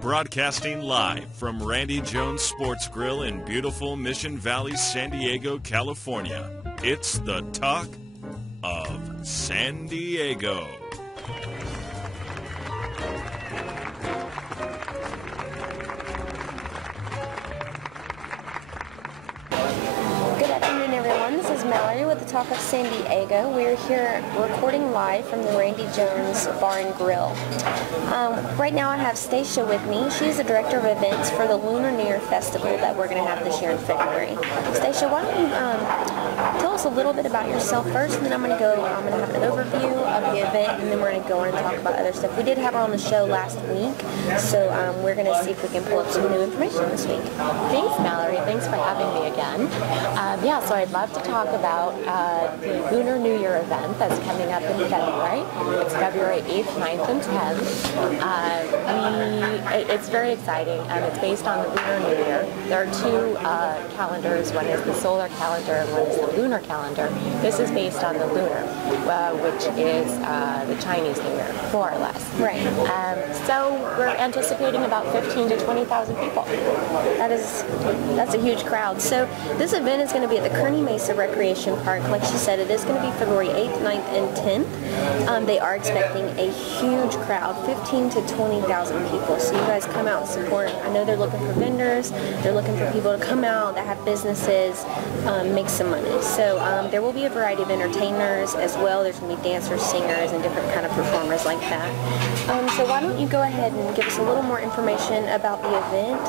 Broadcasting live from Randy Jones Sports Grill in beautiful Mission Valley, San Diego, California. It's the Talk of San Diego. Good afternoon, everyone. This is Mallory with the Talk of San Diego. We're here recording live from the Randy Jones Bar and Grill. Right now I have Stacia with me. She's the director of events for the Lunar New Year Festival that we're going to have this year in February. Stacia, why don't you tell us a little bit about yourself first, and then I'm going to have an overview of the event, and then we're going to go on and talk about other stuff. We did have her on the show last week, so we're going to see if we can pull up some new information this week. Thanks, Mallory. Thanks for having me again. So I'd love to talk about the Lunar New Year event that's coming up in February. It's February 8th, 9th, and 10th. It's very exciting. It's based on the Lunar New Year. There are two calendars. One is the solar calendar and one is the lunar calendar. This is based on the lunar, which is the Chinese New Year, more or less. Right. So we're anticipating about 15 to 20,000 people. That's a huge crowd. So this event is going to be at the Kearny Mesa Recreation Park. Like she said, it is going to be February 8th, 9th, and 10th. They are expecting a huge crowd, 15 to 20,000 people. So you guys come out and support. I know they're looking for vendors. They're looking for people to come out that have businesses, make some money. So there will be a variety of entertainers as well. There's going to be dancers, singers, and different kind of performers like that. So why don't you go ahead and give us a little more information about the event.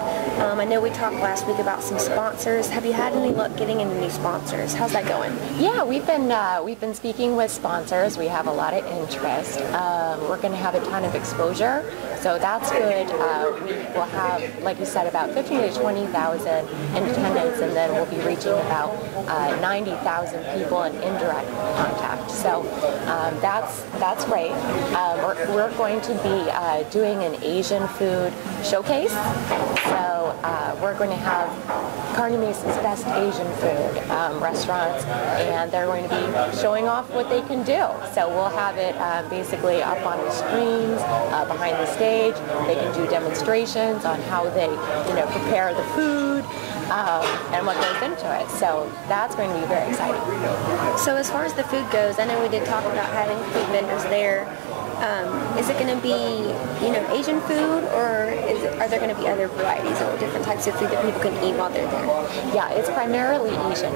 I know we talked last week about some sponsors. Have you had any luck getting any new sponsors? How's that going? Yeah, we've been speaking with sponsors. We have a lot of interest. We're going to have a ton of exposure, so that's good. We will have, like you said, about 15 to 20,000 in attendance, and then we'll be reaching about 90,000 people in indirect contact. So that's great. We're going to be doing an Asian food showcase. So we're going to have Kearny Mesa's best Asian food restaurants, and they're going to be showing off what they can do. So we'll have it basically up on the screens, behind the stage. They can do demonstrations on how they, prepare the food and what goes into it. So that's going to be very exciting. So as far as the food goes, I know we did talk about having food vendors there. Is it going to be, Asian food, or are there going to be other varieties or different types of food that people can eat while they're there? Yeah, it's primarily Asian,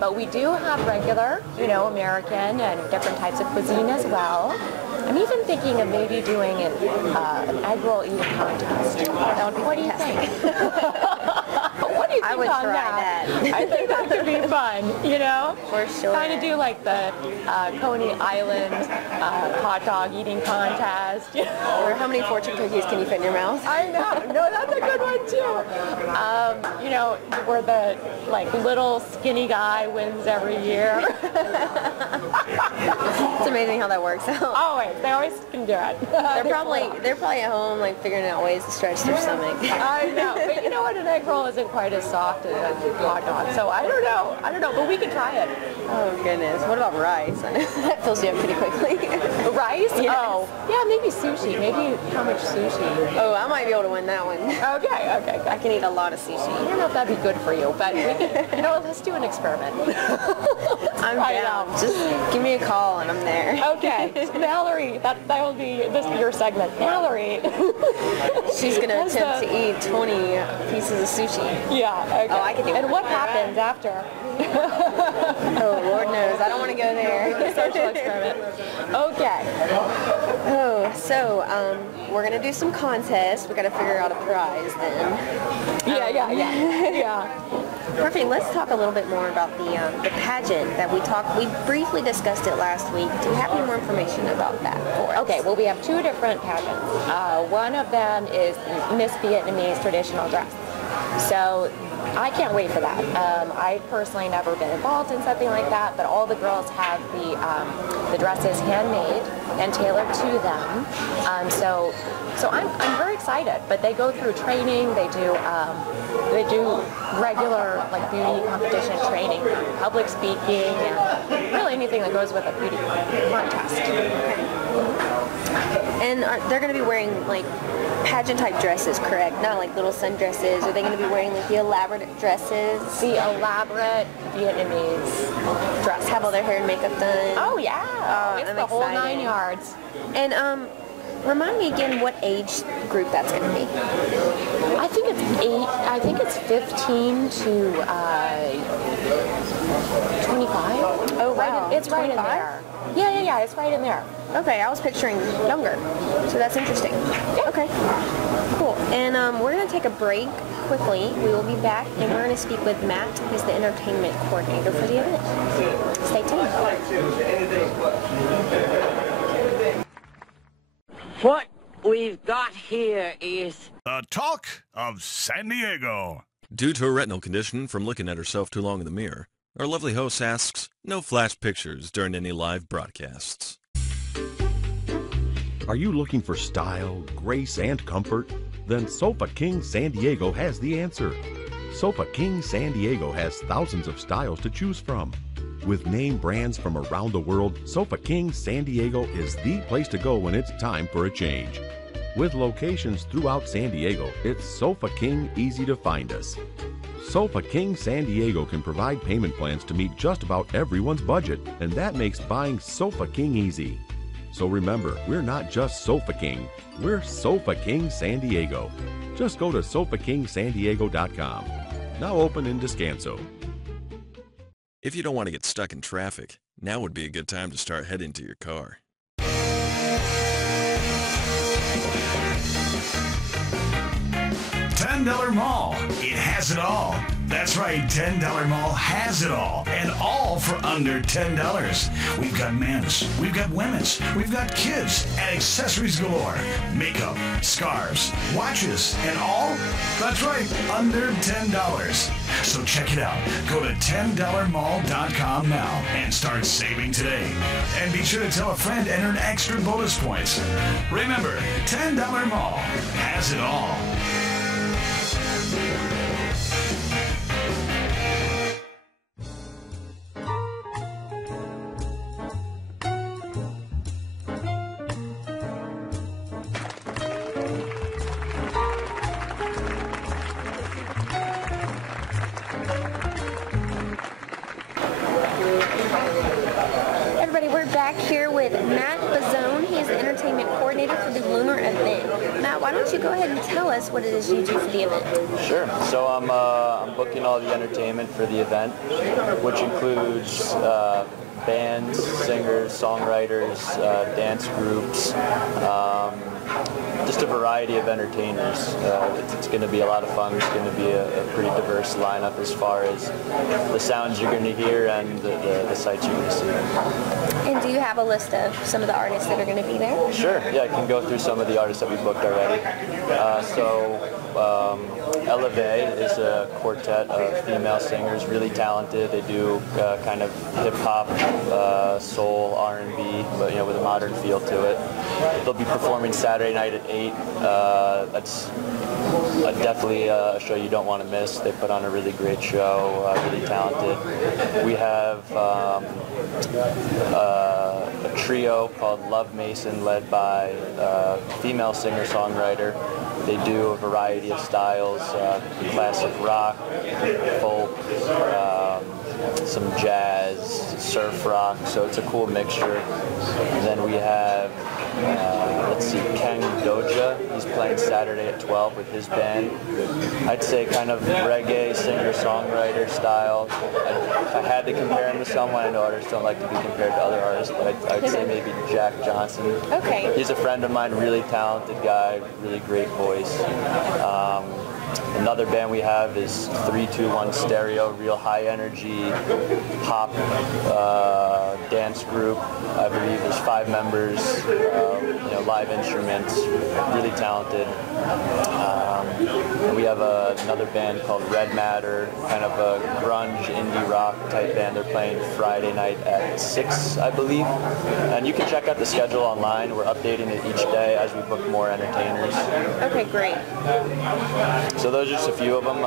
but we do have regular, American and different types of cuisine as well. I'm even thinking of maybe doing an egg roll eating contest. What do you think? What do you think I would on try that. I think that could be fun, For sure. Kind of do like the Coney Island hot dog eating contest. Or how many fortune cookies can you fit in your mouth? I know. No, that's a good one too. Where the little skinny guy wins every year. It's amazing how that works out. Always. They always can do it. They're probably at home figuring out ways to stretch their stomach. I know. But you know what? An egg roll isn't quite as soft as a hot dog. So I don't know. But we could try it. Oh goodness. What about rice? That fills you up pretty quickly. Rice? Yes. Oh. Yeah, maybe sushi. Maybe how much sushi? Oh, I might be able to win that one. Okay. I can eat a lot of sushi. I don't know if that'd be good for you, but we can, let's do an experiment. I'm down. Just give me a call and I'm there. Okay. Mallory, that will be your segment. Mallory. She's going to attempt to eat 20 pieces of sushi. Yeah. Okay. Oh, I can do it. And what happens after? Oh, Lord knows. I don't want to go there. Social experiment. Okay. Oh, so we're going to do some contests. We got to figure out a prize then. Yeah. Perfect. Let's talk a little bit more about the pageant that we briefly discussed it last week. Do you have any more information about that for us? Okay, well, we have two different pageants. One of them is Miss Vietnamese traditional dress. So I can't wait for that. I've personally never been involved in something like that, but all the girls have the dresses handmade and tailored to them. So I'm very excited. But they go through training. They do regular beauty competition training, public speaking, and really anything something that goes with a beauty contest. And they're going to be wearing like pageant type dresses, correct? Not like little sundresses. Are they going to be wearing like the elaborate dresses? The elaborate Vietnamese dress. Have all their hair and makeup done? Oh yeah, it's I'm the whole excited. 9 yards. And remind me again what age group that's going to be. I think it's 15 to 25. Oh wow, It's right in 25? there. Yeah, it's right in there. Okay, I was picturing younger, so that's interesting. Okay, cool. And we're going to take a break quickly. We will be back, and we're going to speak with Matt. He's the entertainment coordinator for the event. Stay tuned. What we've got here is the talk of San Diego. Due to a retinal condition from looking at herself too long in the mirror, our lovely host asks, no flash pictures during any live broadcasts. Are you looking for style, grace, and comfort? Then Sofa King San Diego has the answer. Sofa King San Diego has thousands of styles to choose from. With name brands from around the world, Sofa King San Diego is the place to go when it's time for a change. With locations throughout San Diego, it's Sofa King easy to find us. Sofa King San Diego can provide payment plans to meet just about everyone's budget, and that makes buying Sofa King easy. So remember, we're not just Sofa King, we're Sofa King San Diego. Just go to sofakingsandiego.com. Now open in Descanso. If you don't want to get stuck in traffic, now would be a good time to start heading to your car. $10 Mall. It has it all. That's right, $10 Mall has it all, and all for under $10. We've got men's, we've got women's, we've got kids, and accessories galore. Makeup, scarves, watches, and all? That's right, under $10. So check it out. Go to $10mall.com now and start saving today. And be sure to tell a friend to enter an extra bonus points. Remember, $10 Mall has it all. Everybody, we're back here with Matt Bazzone. He is the entertainment coordinator for the Lunar event. Matt, why don't you go ahead and tell us what it is you do for the event? Sure. So I'm booking all the entertainment for the event, which includes bands, singers, songwriters, dance groups, just a variety of entertainers. It's going to be a lot of fun. It's going to be a pretty diverse lineup as far as the sounds you're going to hear and the sights you're going to see. And do you have a list of some of the artists that are going to be there? Sure. Yeah, I can go through some of the artists that we booked already. Eleve is a quartet of female singers, really talented. They do kind of hip-hop, soul, R&B, but with a modern feel to it. They'll be performing Saturday night at 8. That's definitely a show you don't want to miss. They put on a really great show, really talented. We have a trio called Love Mason, led by a female singer-songwriter. They do a variety of styles, classic rock, folk, some jazz, surf rock, so it's a cool mixture. And then we have, Ken Doja. He's playing Saturday at 12 with his band. I'd say kind of reggae singer-songwriter style. If I had to compare him to someone, I know artists don't like to be compared to other artists, but I'd say maybe Jack Johnson. Okay. He's a friend of mine, really talented guy, really great voice. Another band we have is 321 Stereo, real high energy pop dance group. I believe there's 5 members, live instruments, really talented. And we have another band called Red Matter, kind of a grunge indie rock type band. They're playing Friday night at 6, I believe. And you can check out the schedule online. We're updating it each day as we book more entertainers. Okay, great. So those are just a few of them.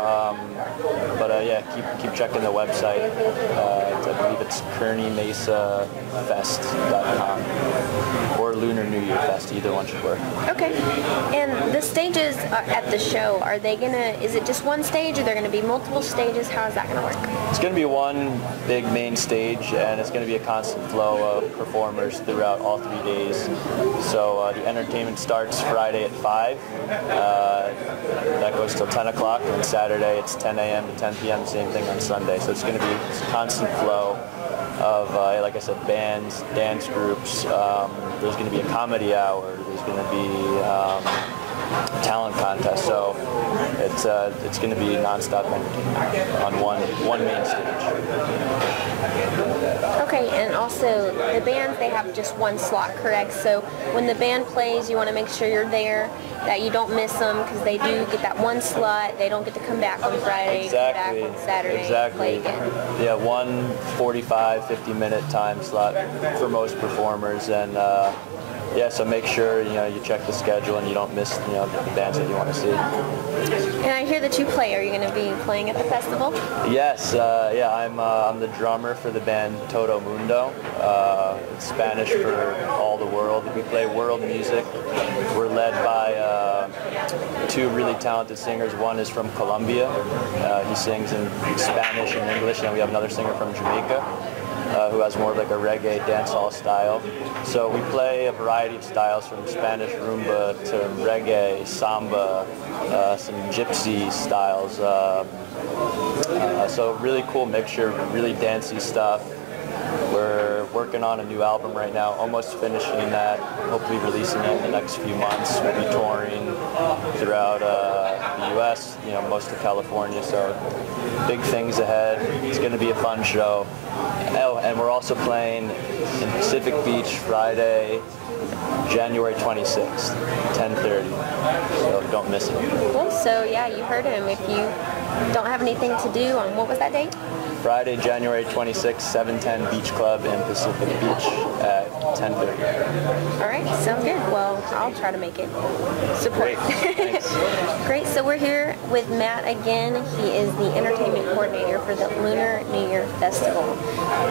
But yeah, keep checking the website. I believe it's Kearny Mesa Fest.com or Lunar New Year Fest. Either one should work. Okay. And the stages at the show, are they is it just one stage? Are there going to be multiple stages? How is that going to work? It's going to be one big main stage, and it's going to be a constant flow of performers throughout all 3 days. So the entertainment starts Friday at 5. That goes till 10 o'clock, and Saturday it's 10 a.m. to 10 p.m., same thing on Sunday. So it's going to be a constant flow of, like I said, bands, dance groups. There's going to be a comedy hour. There's going to be talent contest. So it's going to be nonstop entertainment on one main stage. Okay, and also the bands, they have just one slot, correct? So when the band plays, you want to make sure you're there, that you don't miss them, because they do get that one slot. They don't get to come back on Friday, Exactly. come back on Saturday, Exactly. play again. Yeah, one 45, 50-minute time slot for most performers, and yeah, so make sure you check the schedule and you don't miss the bands that you want to see. And I hear that you play. Are you going to be playing at the festival? Yes, yeah, I'm the drummer for the band Todo Mundo. It's Spanish for all the world. We play world music. We're led by 2 really talented singers. One is from Colombia. He sings in Spanish and English, and we have another singer from Jamaica. Who has more of like a reggae dancehall style. So we play a variety of styles from Spanish rumba to reggae, samba, some gypsy styles. So really cool mixture, really dancey stuff. We're working on a new album right now, almost finishing that, hopefully releasing it in the next few months. We'll be touring throughout the U.S., most of California, so big things ahead. It's going to be a fun show. Oh, and we're also playing in Pacific Beach Friday, January 26th, 10:30, so don't miss it. Cool. So yeah, you heard him. If you don't have anything to do on, what was that date? Friday, January 26th, 710 Beach Club in Pacific Beach at 10:30. All right, sounds good. Well, I'll try to make it. Support. Great. Thanks. Great. So we're here with Matt again. He is the entertainment coordinator for the Lunar New Year Festival.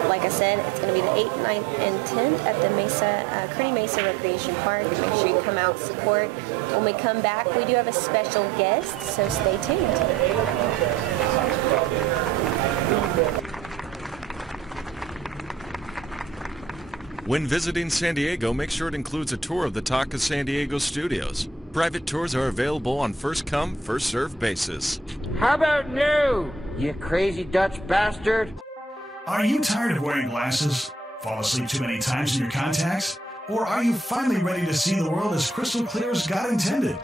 Like I said, it's going to be the 8th, 9th, and 10th at the Kearny Mesa Recreation Park. Make sure you come out, support. When we come back, we do have a special guest, so stay tuned. When visiting San Diego, make sure it includes a tour of the Talk of San Diego studios. Private tours are available on first-come, first-served basis. How about no, you crazy Dutch bastard? Are you tired of wearing glasses? Fall asleep too many times in your contacts? Or are you finally ready to see the world as crystal clear as God intended?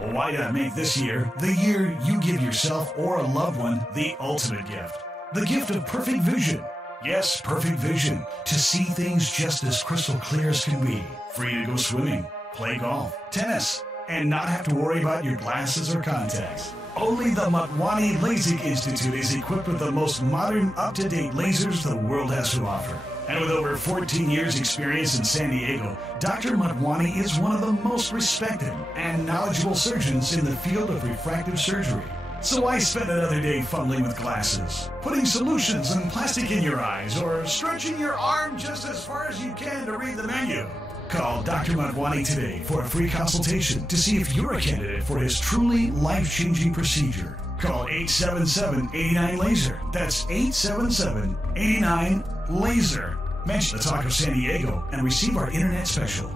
Well, why not make this year the year you give yourself or a loved one the ultimate gift? The gift of perfect vision. Yes, perfect vision. To see things just as crystal clear as can be. Free to go swimming, play golf, tennis, and not have to worry about your glasses or contacts. Only the Motwani LASIK Institute is equipped with the most modern, up-to-date lasers the world has to offer. And with over 14 years experience in San Diego, Dr. Motwani is one of the most respected and knowledgeable surgeons in the field of refractive surgery. So why spend another day fumbling with glasses, putting solutions and plastic in your eyes, or stretching your arm just as far as you can to read the menu? Call Dr. Motwani today for a free consultation to see if you're a candidate for his truly life-changing procedure. Call 877-89-LASER. That's 877-89-LASER. Mention the Talk of San Diego and receive our internet special.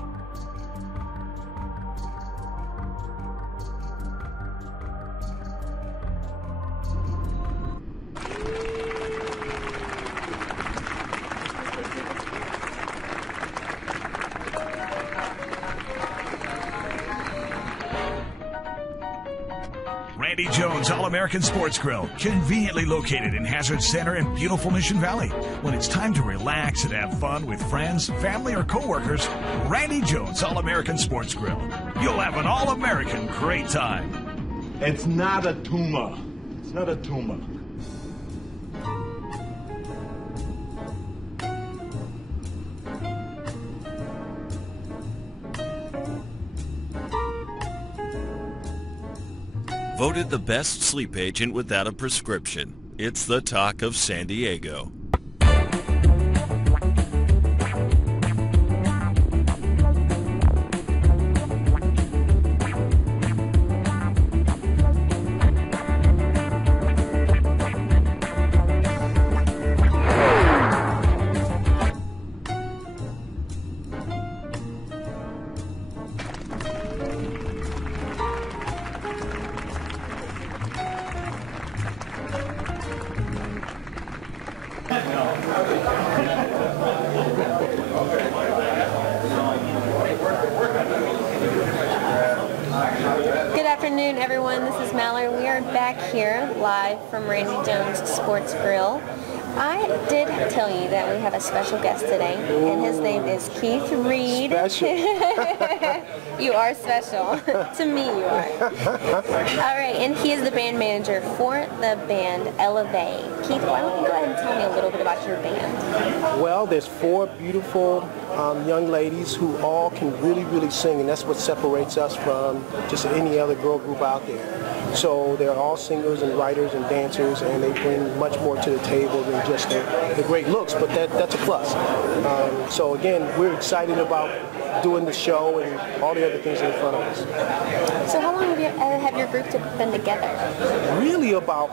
Randy Jones All-American Sports Grill, conveniently located in Hazard Center in beautiful Mission Valley. When it's time to relax and have fun with friends, family, or coworkers, Randy Jones All-American Sports Grill. You'll have an all-American great time. It's not a tumor. It's not a tumor. Voted the best sleep agent without a prescription. It's the talk of San Diego. Good afternoon, everyone. This is Mallory. We are back here live from Randy Jones Sports Grill. I did tell you that we have a special guest today, and his name is Keith Reed. Special. You are special. To me, you are. All right, and he is the band manager for the band Elevate. Keith, why don't you go ahead and tell me a little bit about your band? Well, there's 4 beautiful young ladies who all can really sing, and that's what separates us from just any other girl group out there. So they're all singers and writers and dancers, and they bring much more to the table than just the great looks, but that's a plus. So again, we're excited about doing the show and all the other things in front of us. So how long have your group been together? Really about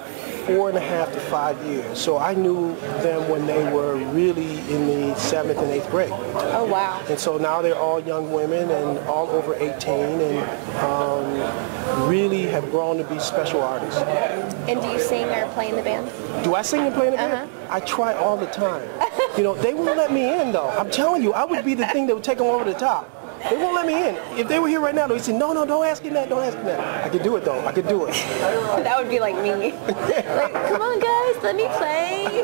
4.5 to 5 years. So I knew them when they were really in the 7th and 8th grade. Oh, wow. And so now they're all young women and all over 18 and really have grown to be special artists. And do you sing or play in the band? Do I sing and play in the band? I try all the time. You know, they won't let me in though. I'm telling you, I would be the thing that would take them over the top. They won't let me in. If they were here right now, they'd say, no, don't ask him that, don't ask him that. I could do it though, I could do it. That would be like me. Like, come on guys, let me play.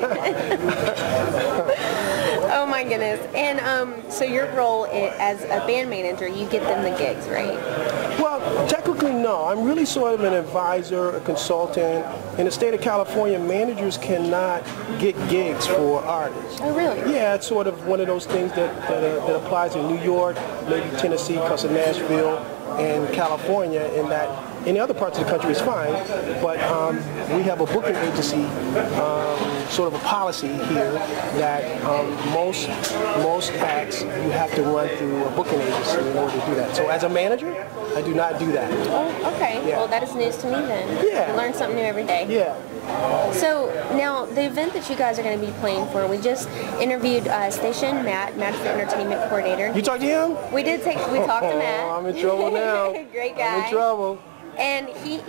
Oh my goodness. And so your role as a band manager, you get them the gigs, right? Well, technically no. I'm really sort of an advisor, a consultant. In the state of California, managers cannot get gigs for artists. Oh, really? Yeah, it's sort of one of those things that applies in New York, maybe Tennessee, because of Nashville, and California, in that in the other parts of the country it's fine, but we have a booking agency, sort of a policy here that most acts you have to run through a booking agency in order to do that. So as a manager, I do not do that. Oh, okay. Yeah. Well, that is news to me then. Yeah. You learn something new every day. Yeah. So now the event that you guys are going to be playing for, we just interviewed Station Matt is the entertainment coordinator. You talked to him? We did we talked to Matt. I'm in trouble now. Great guy. I'm in trouble. And he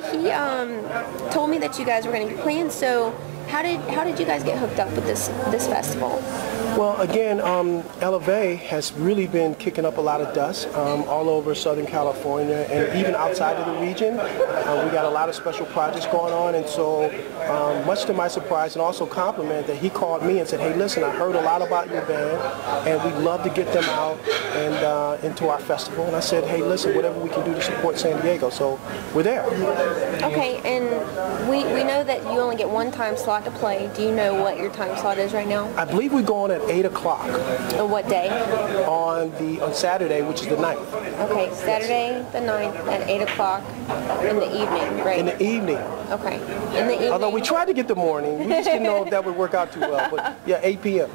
told me that you guys were going to be playing. So how did you guys get hooked up with this festival? Well, again, Elevate has really been kicking up a lot of dust all over Southern California and even outside of the region. We got a lot of special projects going on, and so much to my surprise and also compliment that he called me and said, hey, listen, I heard a lot about your band, and we'd love to get them out and into our festival. And I said, hey, listen, whatever we can do to support San Diego. So we're there. Okay, and we know that you only get one time slot to play. Do you know what your time slot is right now? I believe we're going at 8 o'clock. On what day? On Saturday, which is the 9th. Okay, Saturday the 9th at 8 o'clock in the evening, right? In the evening. Okay, in the evening. Although we tried to get the morning, we just didn't know if that would work out too well. But yeah, 8 p.m.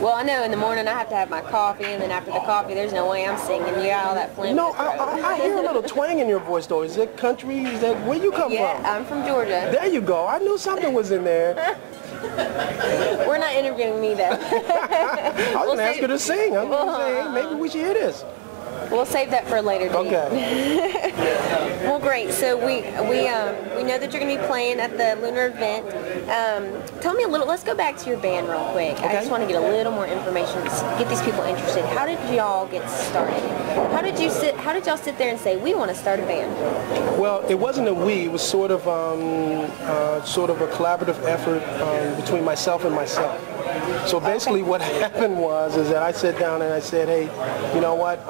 Well, I know in the morning I have to have my coffee, and then after the coffee, there's no way I'm singing. You got all that phlegm. No, I hear a little twang in your voice though. Is it country? Is that where you come from? Yeah, I'm from Georgia. There you go. I knew something was in there. We're not interviewing me though. I was going to ask her to sing. I'm going to say, hey, maybe we should hear this. We'll save that for a later date. Okay. Well, great. So we know that you're going to be playing at the Lunar event. Tell me a little. Let's go back to your band real quick. Okay. I just want to get a little more information. Get these people interested. How did y'all get started? How did y'all sit there and say we want to start a band? Well, it wasn't a we. It was sort of a collaborative effort between myself and myself. So basically what happened was that I sat down and I said, hey, you know what,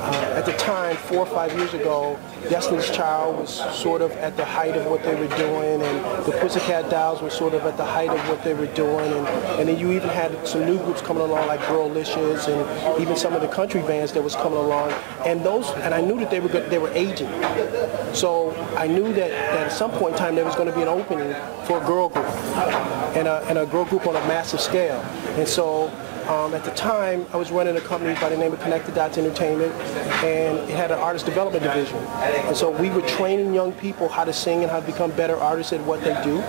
at the time, 4 or 5 years ago, Destiny's Child was sort of at the height of what they were doing, and the Pussycat Dolls were sort of at the height of what they were doing, and then you even had some new groups coming along like Girlicious, and even some of the country bands that was coming along, and I knew that they were aging. So I knew that at some point in time there was going to be an opening for a girl group, and a girl group on a massive scale. And so at the time, I was running a company by the name of Connected Dots Entertainment, and it had an artist development division. And so we were training young people how to sing and how to become better artists at what they do.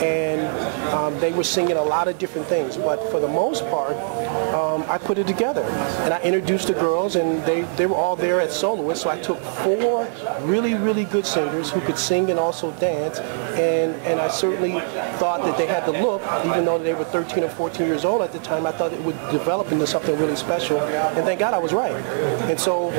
And they were singing a lot of different things. But for the most part, I put it together. And I introduced the girls, and they were all there as soloists. So I took 4 really, really good singers who could sing and also dance. And I certainly thought that they had the look, even though they were 13 or 14 years old at the time. I thought it would develop into something really special, and thank God I was right. And so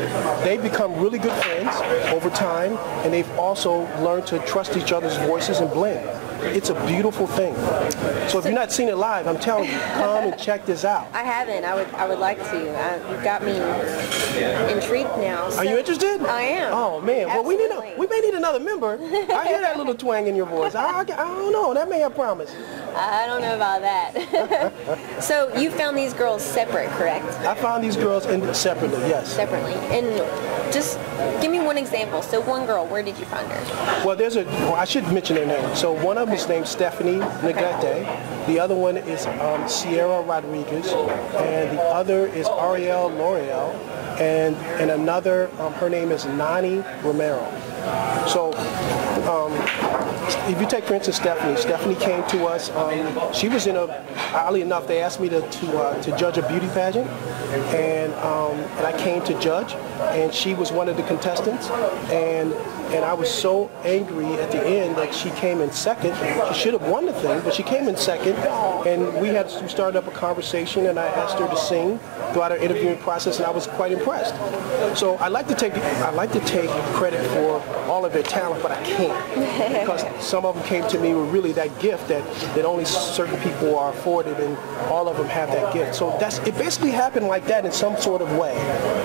they've become really good friends over time, and they've also learned to trust each other's voices and blend. It's a beautiful thing. So if you've not seen it live, I'm telling you, come and check this out. I haven't. I would like to. You've got me intrigued now. So are you interested? I am. Oh man, Absolutely. well we may need another member. I hear that little twang in your voice. I don't know. That may have promise. I don't know about that. So you found these girls separate, correct? I found these girls separately, yes. Separately. And just give me one example. So one girl, where did you find her? Well, I should mention their name. So one of them is named Stephanie Negrete. The other one is Sierra Rodriguez. And the other is Ariel L'Oreal. And another, her name is Nani Romero. So if you take, for instance, Stephanie came to us. She was in oddly enough, they asked me to judge a beauty pageant, and I came to judge, and she was one of the contestants, and I was so angry at the end that she came in second. She should have won the thing, but she came in second, and we started up a conversation, and I asked her to sing throughout our interviewing process, and I was quite impressed. So I like to take credit for all of their talent, but I can't, because some of them came to me with really that gift that only certain people are afforded, and all of them have that gift. So it basically happened like that in some sort of way.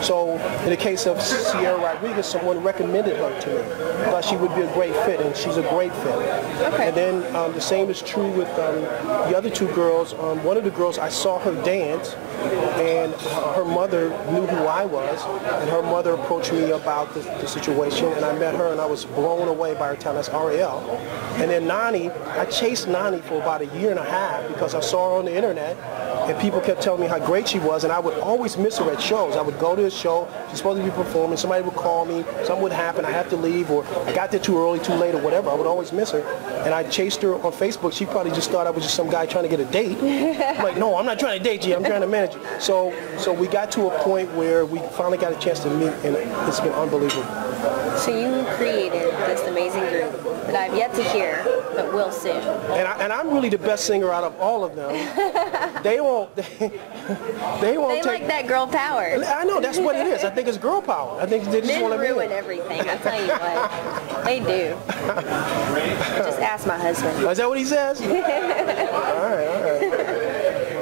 So in the case of Sierra Rodriguez, someone recommended her to me. Thought she would be a great fit, and she's a great fit. Okay. And then the same is true with the other 2 girls. One of the girls, I saw her dance, and her mother knew who I was, and her mother approached me about the situation, and I met her, and I was blown away by her talent. That's Ariel. And then Nani, I chased Nani for about 1.5 years because I saw her on the internet, and people kept telling me how great she was, and I would always miss her at shows. I would go to a show, she's supposed to be performing, somebody would call me, something would happen, I have to leave, or I got there too early, too late, or whatever. I would always miss her. And I chased her on Facebook. She probably just thought I was just some guy trying to get a date. I'm like, no, I'm not trying to date you, I'm trying to manage you. So we got to a point where we finally got a chance to meet, and it's been unbelievable. So you created this amazing group that I've yet to hear, but will soon. And I'm really the best singer out of all of them. They won't like that girl power. I know, that's what it is. I think it's girl power. I think they just want to ruin everything, I tell you what. They do. Just ask my husband. Is that what he says? All right.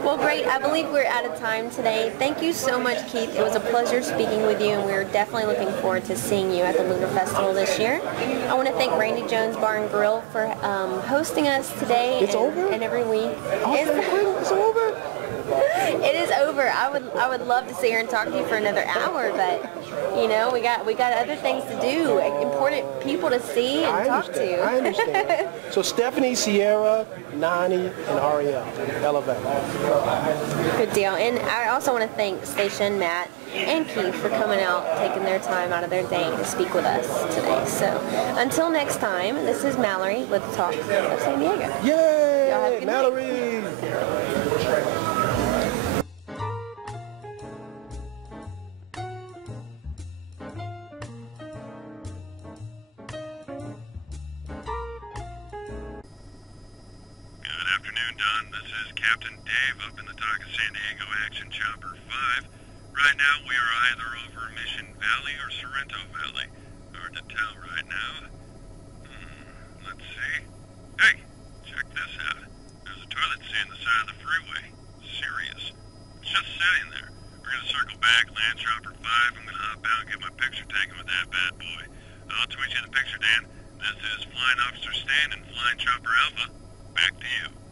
Well, great. I believe we're out of time today. Thank you so much, Keith. It was a pleasure speaking with you, and we're definitely looking forward to seeing you at the Lunar Festival this year. I want to thank Randy Jones Bar and Grill for hosting us today and every week. Oh, it's over? It is over. I would love to sit here and talk to you for another hour, but you know, we got other things to do, important people to see and talk to. I understand. So Stephanie, Sierra, Nani, and Ariel, Elevate. Good deal. And I also want to thank Station, Matt, and Keith for coming out, taking their time out of their day to speak with us today. So until next time, this is Mallory with Talk of San Diego. Yay! Y'all have a good Mallory! night. Don. This is Captain Dave up in the Talk of San Diego Action Chopper 5. Right now we are either over Mission Valley or Sorrento Valley. Hard to tell right now. Let's see. Hey, check this out. There's a toilet seat on the side of the freeway. Serious. It's just sitting there. We're going to circle back, land chopper 5. I'm going to hop out and get my picture taken with that bad boy. I'll tweet you the picture, Dan. This is Flying Officer Stan and Flying Chopper Alpha. Back to you.